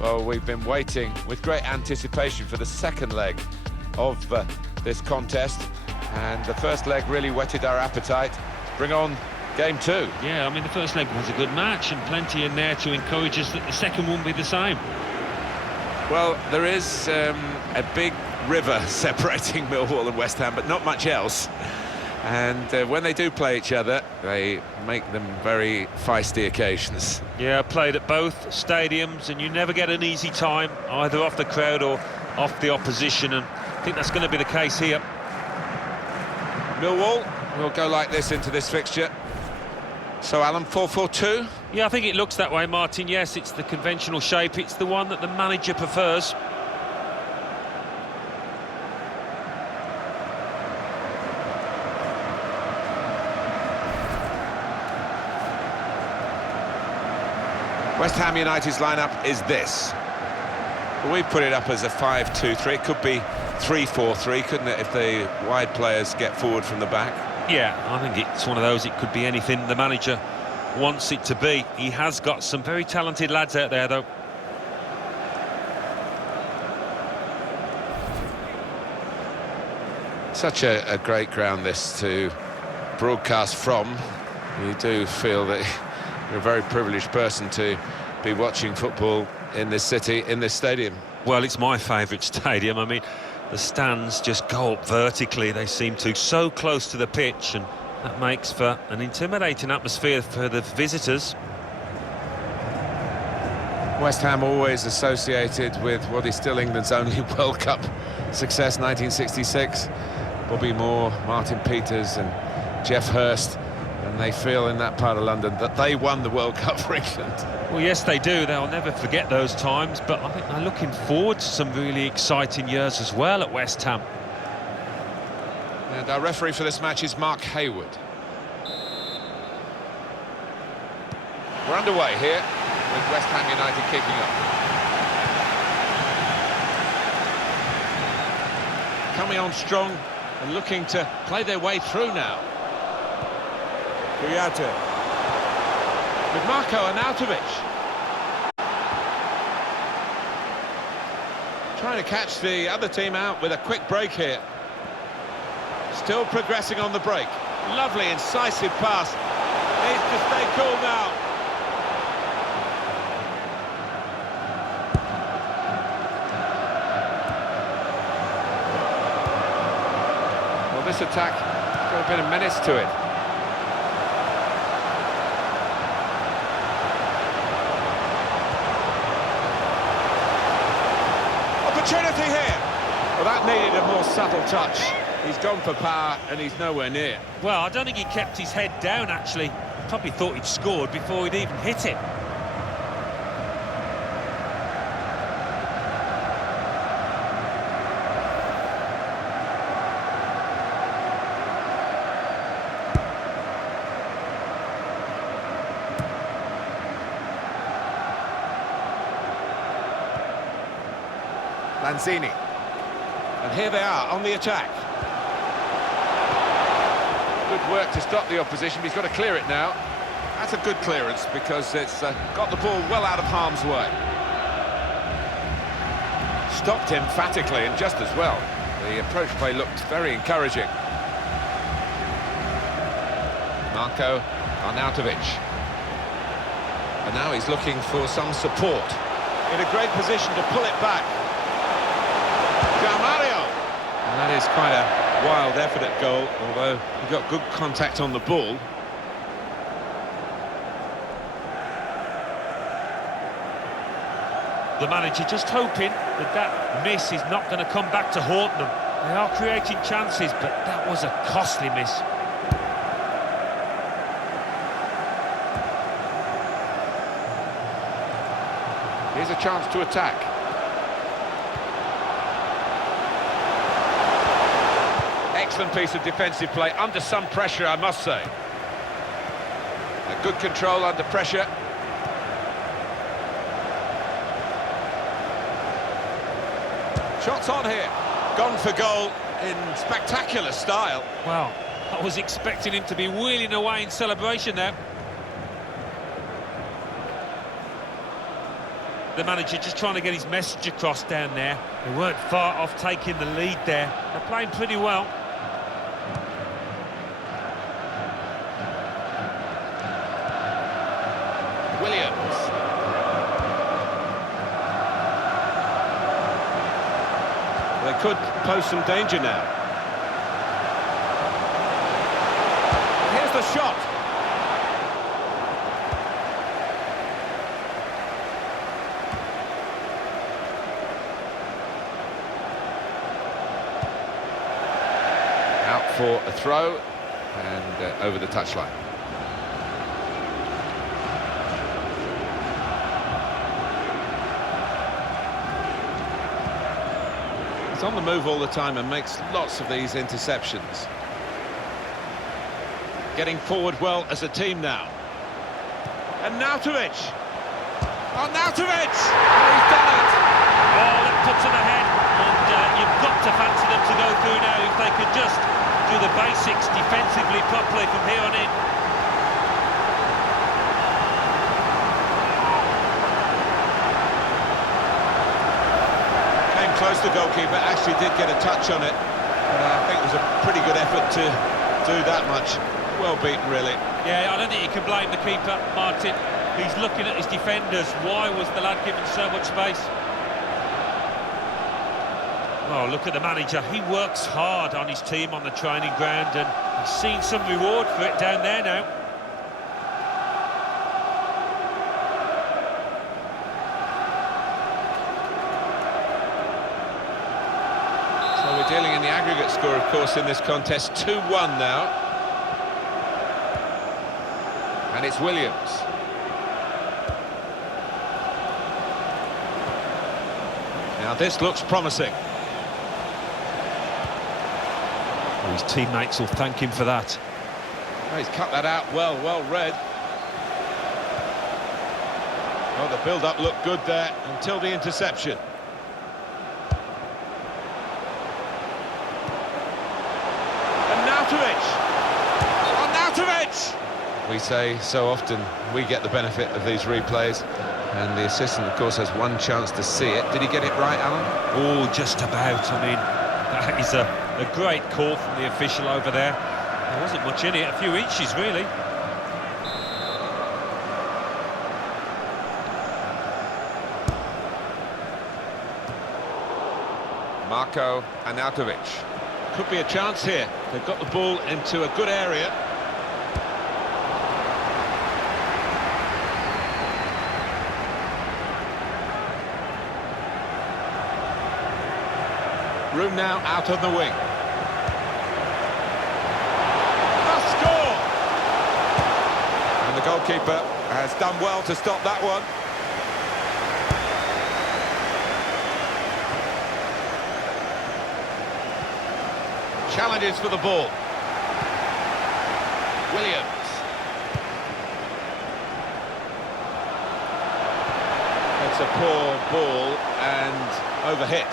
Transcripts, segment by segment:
Well, we've been waiting with great anticipation for the second leg of this contest, and the first leg really whetted our appetite. Bring on game two. Yeah, I mean, the first leg was a good match and plenty in there to encourage us that the second won't be the same. Well, there is a big river separating Millwall and West Ham, but not much else. And when they do play each other, they make them very feisty occasions. Yeah, played at both stadiums, and you never get an easy time, either off the crowd or off the opposition, and I think that's going to be the case here. Millwall will go like this into this fixture. So, Alan, 4-4-2? Yeah, I think it looks that way, Martin. Yes, it's the conventional shape. It's the one that the manager prefers. West Ham United's lineup is this. We put it up as a 5-2-3. It could be 3-4-3, couldn't it, if the wide players get forward from the back? Yeah, I think it's one of those. It could be anything the manager wants it to be. He has got some very talented lads out there, though. Such a great ground, this, to broadcast from. You do feel that you're a very privileged person to be watching football in this city, in this stadium. Well, it's my favourite stadium. I mean, the stands just go up vertically. They seem to, so close to the pitch, and that makes for an intimidating atmosphere for the visitors. West Ham always associated with what is still England's only World Cup success, 1966. Bobby Moore, Martin Peters and Geoff Hurst. And they feel in that part of London that they won the World Cup for England. Well, yes, they do. They'll never forget those times, but I think they're looking forward to some really exciting years as well at West Ham. And our referee for this match is Mark Hayward. We're underway here with West Ham United kicking off. Coming on strong and looking to play their way through now. With Marko Arnautovic. Trying to catch the other team out with a quick break here. Still progressing on the break. Lovely, incisive pass. Needs to stay cool now. Well, this attack has got a bit of menace to it. Opportunity here. Well, that needed a more subtle touch. He's gone for power and he's nowhere near. Well, I don't think he kept his head down, actually. Probably thought he'd scored before he'd even hit it. Lanzini. And here they are on the attack. Good work to stop the opposition, but he's got to clear it now. That's a good clearance because it's got the ball well out of harm's way. Stopped emphatically and just as well. The approach play looked very encouraging. Marko Arnautovic. And now he's looking for some support. In a great position to pull it back. And that is quite a wild effort at goal, although he got good contact on the ball. The manager just hoping that that miss is not going to come back to haunt them. They are creating chances, but that was a costly miss. Here's a chance to attack. Excellent piece of defensive play, under some pressure, I must say. A good control under pressure. Shots on here. Gone for goal in spectacular style. Well, I was expecting him to be wheeling away in celebration there. the manager just trying to get his message across down there. They weren't far off taking the lead there. They're playing pretty well. Williams. They could pose some danger now. Here's the shot. Out for a throw and over the touchline. He's on the move all the time and makes lots of these interceptions. Getting forward well as a team now. And Nautovic. Oh, Nautovic! Oh, he's done it! Oh, that puts them ahead. And you've got to fancy them to go through now if they could just do the basics defensively properly from here on in. Came close, the goalkeeper actually did get a touch on it. But I think it was a pretty good effort to do that much. Well beaten, really. Yeah, I don't think you can blame the keeper, Martin. He's looking at his defenders. Why was the lad given so much space? Oh, look at the manager. He works hard on his team on the training ground, and he's seen some reward for it down there now. So we're dealing in the aggregate score, of course, in this contest. 2-1 now. And it's Williams. Now this looks promising. Oh, his teammates will thank him for that. Oh, he's cut that out well read. Well, the build-up looked good there until the interception. And Nautovic! Oh, Nautovic! We say so often we get the benefit of these replays, and the assistant, of course, has one chance to see it. Did he get it right, Alan? Oh, just about. I mean, that is a great call from the official over there. There wasn't much in it, a few inches, really. Marko Arnautovic. Could be a chance here. They've got the ball into a good area. Room now out on the wing. Must score! And the goalkeeper has done well to stop that one. Challenges for the ball. Williams. It's a poor ball and overhit.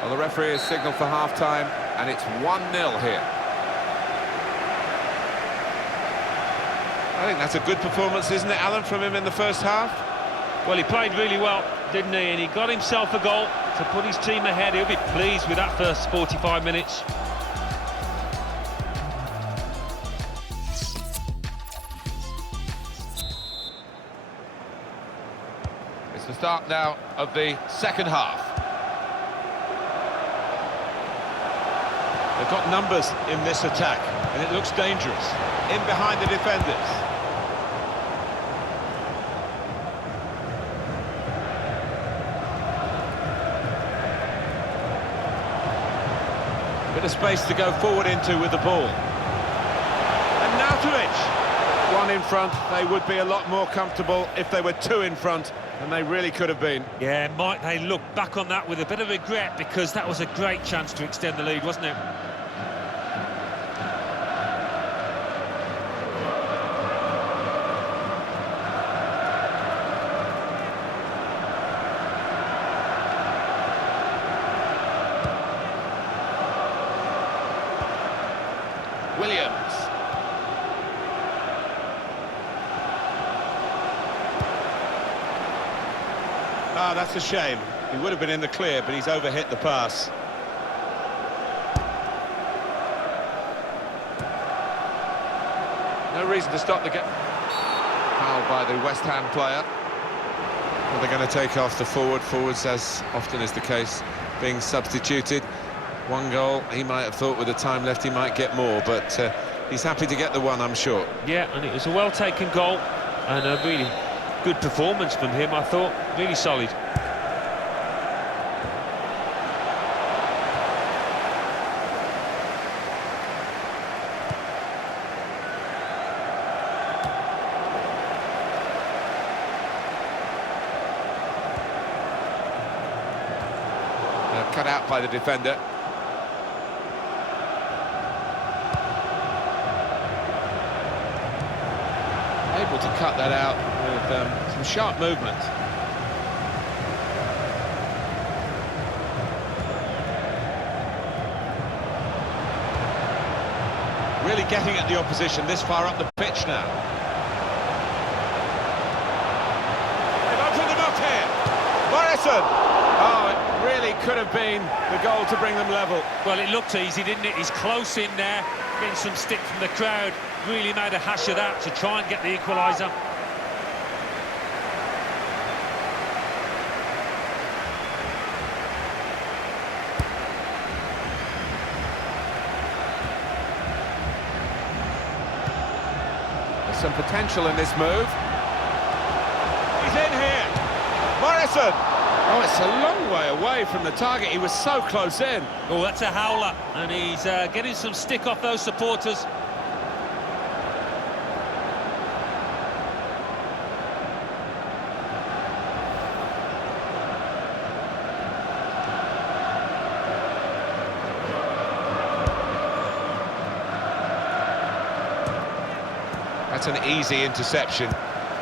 Well, the referee has signalled for half-time, and it's 1-0 here. I think that's a good performance, isn't it, Alan, from him in the first half? Well, he played really well, didn't he? And he got himself a goal to put his team ahead. He'll be pleased with that first 45 minutes. It's the start now of the second half. They've got numbers in this attack, and it looks dangerous. In behind the defenders. Bit of space to go forward into with the ball. And Nautovic! One in front. They would be a lot more comfortable if they were two in front, and they really could have been. Yeah, might they look back on that with a bit of regret, because that was a great chance to extend the lead, wasn't it? Ah, that's a shame. He would have been in the clear, but he's overhit the pass. No reason to stop the game. Fouled by the West Ham player. Well, they're going to take off the forwards, as often is the case, being substituted. One goal, he might have thought with the time left he might get more, but he's happy to get the one, I'm sure. Yeah, and it was a well-taken goal and a really good performance from him, I thought. Really solid. Cut out by the defender. Able to cut that out with some sharp movement. Really getting at the opposition this far up the pitch now. They've opened them up here. Morrison! Oh, it really could have been the goal to bring them level. Well, it looked easy, didn't it? He's close in there, getting some stick from the crowd. Really made a hash of that to try and get the equaliser. There's some potential in this move. He's in here. Morrison! Oh, it's a long way away from the target. He was so close in. Oh, that's a howler, and he's getting some stick off those supporters. That's an easy interception.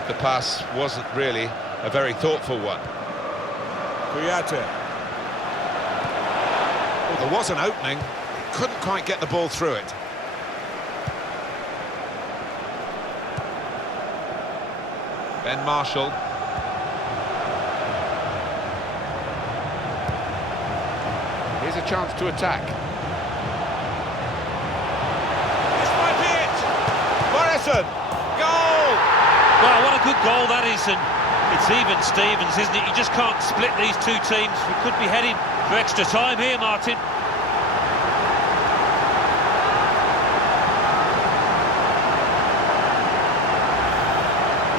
The pass wasn't really a very thoughtful one. Kuyate. Well, there was an opening, couldn't quite get the ball through it. Ben Marshall. Here's a chance to attack. This might be it. Morrison. Goal! Well, what a good goal that is, and it's even Stevens, isn't it? You just can't split these two teams. We could be heading for extra time here, Martin.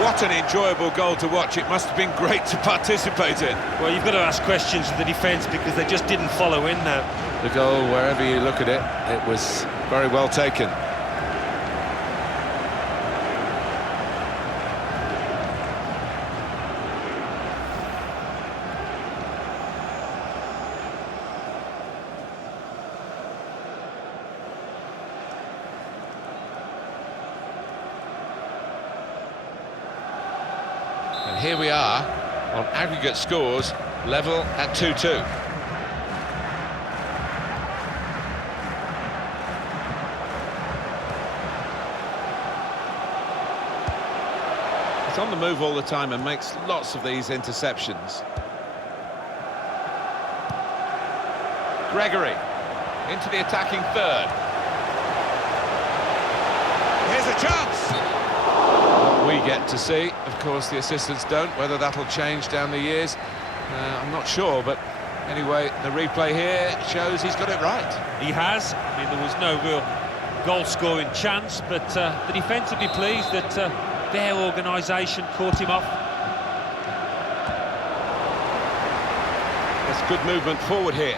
What an enjoyable goal to watch. It must have been great to participate in. Well, you've got to ask questions of the defence because they just didn't follow in now. The goal, wherever you look at it, it was very well taken. And here we are on aggregate scores, level at 2-2. He's on the move all the time and makes lots of these interceptions. Gregory into the attacking third. Here's a chance. We get to see, of course the assistants don't. Whether that'll change down the years, I'm not sure, but anyway, the replay here shows he's got it right. He has. I mean, there was no real goal-scoring chance, but the defence will be pleased that their organisation caught him off. There's good movement forward here.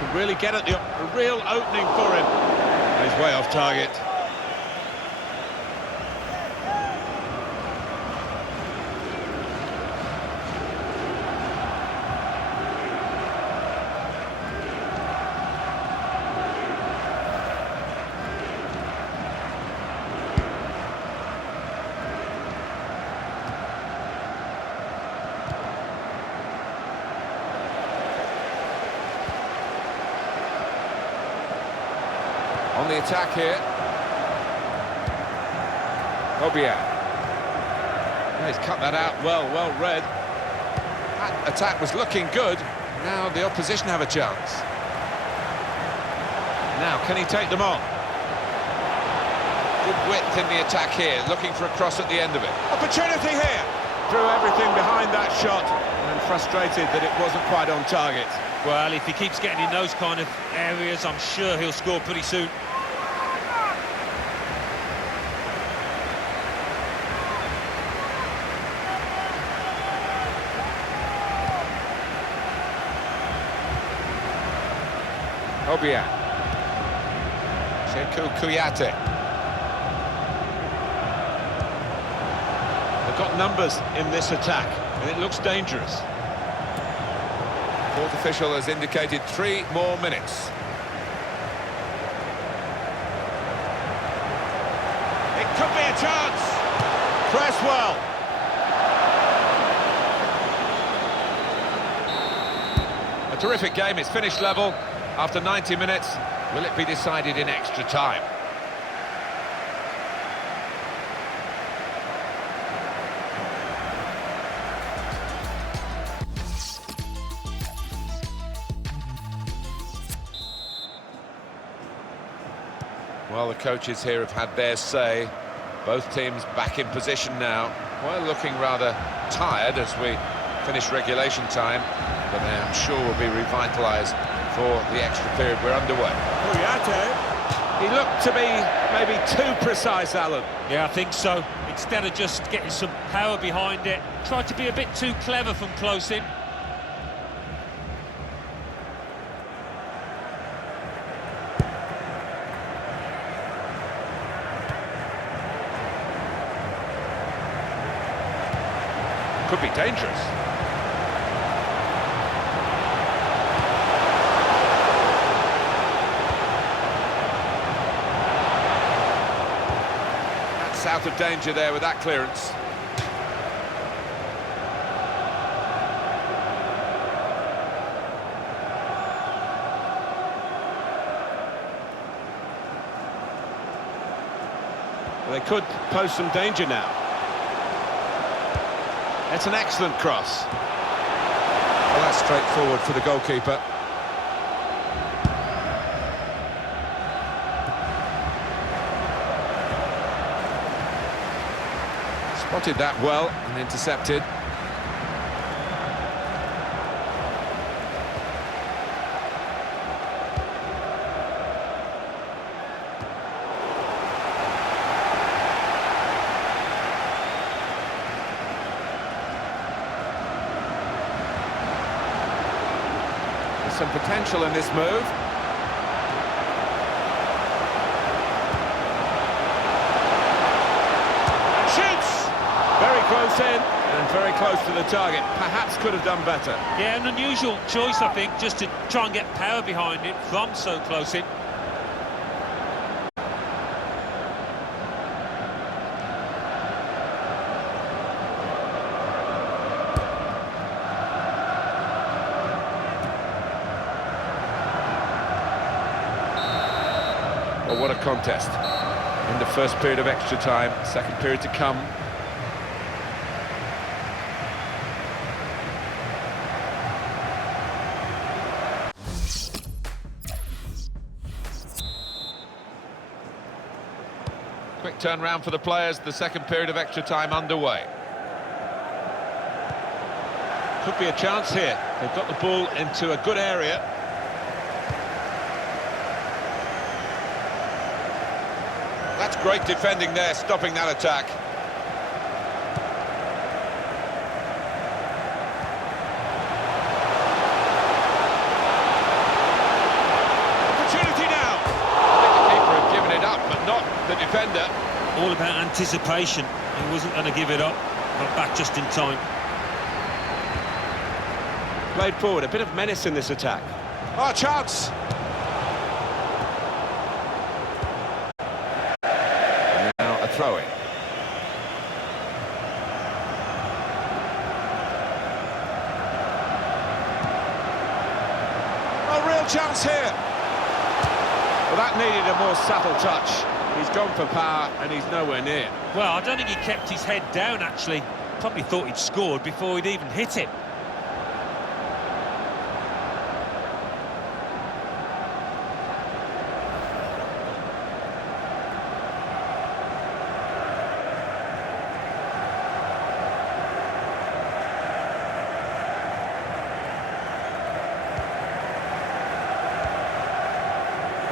Can really get at the real opening for him. He's way off target. On the attack here. Obiang. He's cut that out well read. That attack was looking good. Now the opposition have a chance. Now, can he take them on? Good width in the attack here, looking for a cross at the end of it. Opportunity here! Threw everything behind that shot and frustrated that it wasn't quite on target. Well, if he keeps getting in those kind of areas, I'm sure he'll score pretty soon. Obiang. Sekou Kouyaté. They've got numbers in this attack, and it looks dangerous. Fourth official has indicated 3 more minutes. It could be a chance. Press well. A terrific game, it's finished level. After 90 minutes, will it be decided in extra time? Well, the coaches here have had their say. Both teams back in position now. Well, looking rather tired as we finish regulation time, but they, I'm sure, will be revitalised for the extra period we're underway. He looked to be maybe too precise, Alan. Yeah, I think so. Instead of just getting some power behind it, tried to be a bit too clever from close in. Could be dangerous. That's out of danger there with that clearance. They could pose some danger now. It's an excellent cross. Well, that's straightforward for the goalkeeper. Spotted that well and intercepted. Some potential in this move. And shoots! Very close in and very close to the target. Perhaps could have done better. Yeah, an unusual choice, I think, just to try and get power behind it from so close in. Well, what a contest. In the first period of extra time, second period to come. Quick turn round for the players, the second period of extra time underway. Could be a chance here. They've got the ball into a good area. That's great defending there, stopping that attack. Opportunity now. I think the keeper had given it up, but not the defender. All about anticipation. He wasn't going to give it up. Got back just in time. Played forward, a bit of menace in this attack. Oh, chance! Throw-in. A real chance here. Well, that needed a more subtle touch. He's gone for power and he's nowhere near. Well, I don't think he kept his head down, actually. Probably thought he'd scored before he'd even hit it.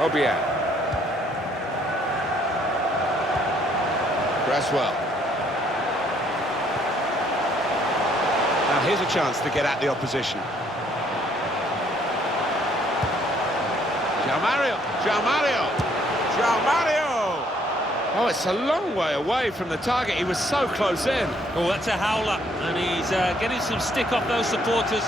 Obiang. Cresswell. Now here's a chance to get at the opposition. João Mario! Oh, it's a long way away from the target. He was so close in. Oh, that's a howler, and he's getting some stick off those supporters.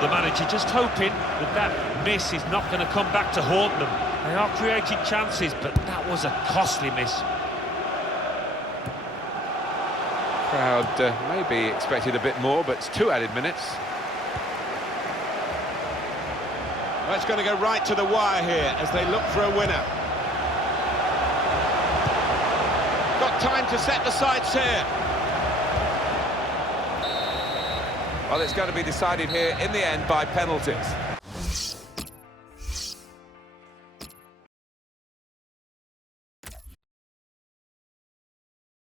The manager just hoping that that miss is not going to come back to haunt them. They are creating chances, but that was a costly miss. Crowd maybe expected a bit more, but it's 2 added minutes. Well, it's going to go right to the wire here as they look for a winner. Got time to set the sights here. Well, it's going to be decided here in the end by penalties.